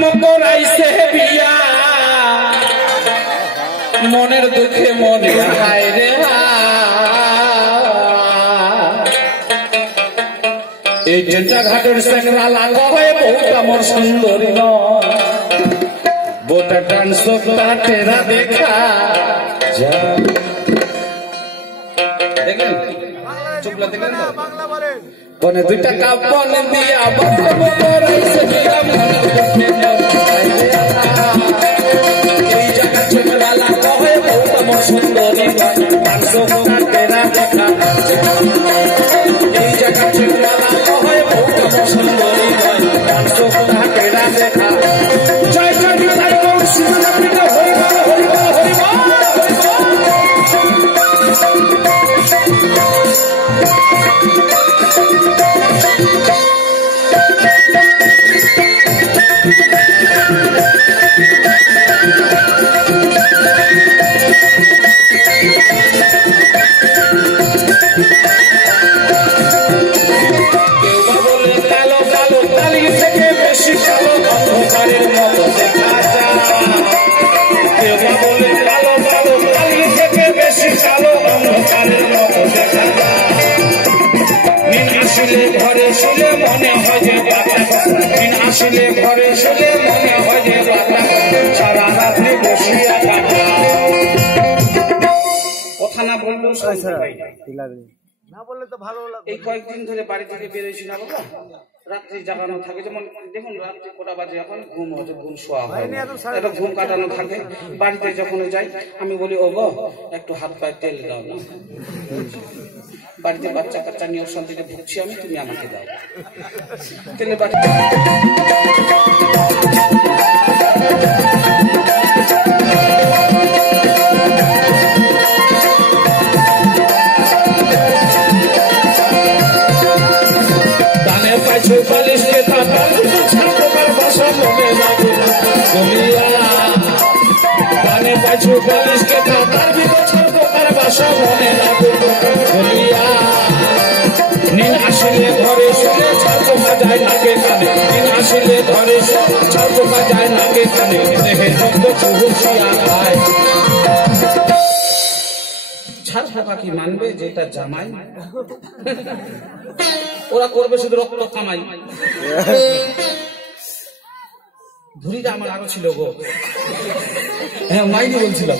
প্রথম করাইছে বিয়া মনের দুঃখে মনে হায় রে এই জেন্টা ঘাটের সেংরা লাগা হয়ে বউটা মোর সুন্দরী নয় বোটা ডান্স তেরা দেখা যা দেখলেন চুপলা দেখলেন তো বনে দুইটা কাপন দিয়া বক্তব্য করাইছে বিয়া মনের দুঃখে এই জায়গা সেংরা লাগা হয়ে বউটা মোর সুন্দরী নয় ডান্স তেরা দেখা এই জায়গা সেংরা লাগা হয়ে বউটা মোর সুন্দরী নয় ডান্স তেরা দেখা জয় জয় জয় শিবরাত্রিতে হরিবল হরিবল হরিবল কেউ বলে কালো কালো কালি থেকে বেশি কালো অন্ধকারের মতো দেখা যায় কেউ বলে কালো কালো কালি থেকে বেশি কালো অন্ধকারের মতো দেখা যায় দিন আসলে ঘরে শুলে মনে হয় যে দিন আসলে ঘরে শুলে মনে হয় যে সারা রাত্রি বসিয়া কাটা কথা না বলবো না বললে তো ভালো লাগবে। এই কয়েকদিন ধরে বাড়ি থেকে বেরোইছি না বাবা রাত্রি জাগানো থাকে যেমন দেখুন রাত্রি কটা বাজে এখন ঘুম হচ্ছে ঘুম শোয়া হয় একটা ঘুম কাটানো থাকে বাড়িতে যখন যাই আমি বলি ও গো একটু হাত পায়ে তেল দাও না বাড়িতে বাচ্চা কাচ্চা নিয়ে শান্তিতে ভুগছি আমি তুমি আমাকে দাও তেলে বাড়ি চৌপালিশ के छात्र भाषा मने गाने पाछू पालिश के छात्र भाषा मने नील आसिले घरे शुले छात्र जाए नाके काने नील आसिले घरे छात्र जाए नाके काने देखे शब्द चुहुसिया खाए ছাড় পোকা কি মানবে যেটা জামাই ওরা করবে শুধু রক্ত কামাই ধুরিটা আমার আরো ছিল গো হ্যাঁ মাইনি বলছিল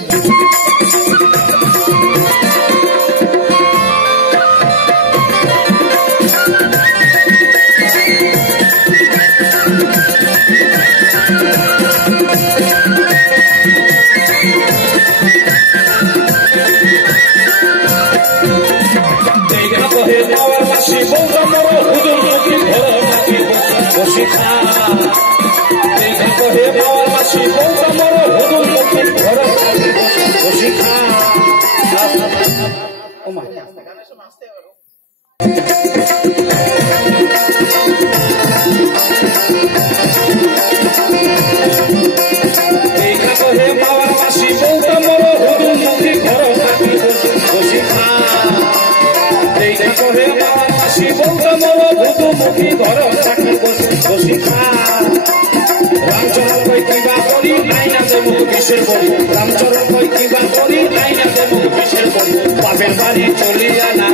রামচরণ কই কিবা করি আইনা দেবো কিসের বলি রামচরণ কই কিবা করি আইনা দেবো কিসের বলি বাপের বাড়ি চলিয়া না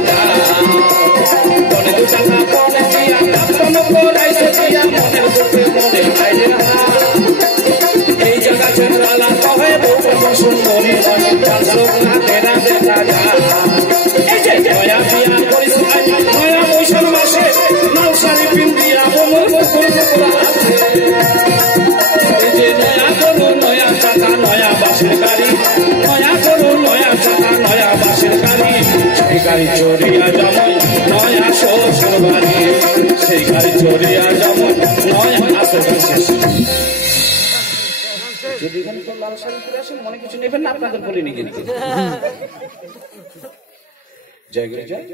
বলে দু টাকা পনে দিয়া কাপন করাইছে দিয়া মনের দুঃখে মনে খাইলে না এই জায়গা চন্দ্রালা কহে বউ সুন্দরী লোক না তেরা দেখা যায় এই যে নয়া বিয়া করিস নয়া বৈশাখ মাসে নাও শাড়ি পিন্দিয়া বমর বকুল করা আছে এই যে নয়া করু নয়া চাকা নয়া বাসের গাড়ি নয়া করু নয়া চাকা নয়া বাসের গাড়ি সেই গাড়ি চড়িয়া যাবো নয়া শ্বশুর বাড়ি সেই গাড়ি চড়িয়া যাবো নয়া আসর যদি এখানে তো লাল শাড়ি পরে আসেন মনে কিছু নেবেন না আপনাদের বলিনি কিন্তু জয় গুরু জয়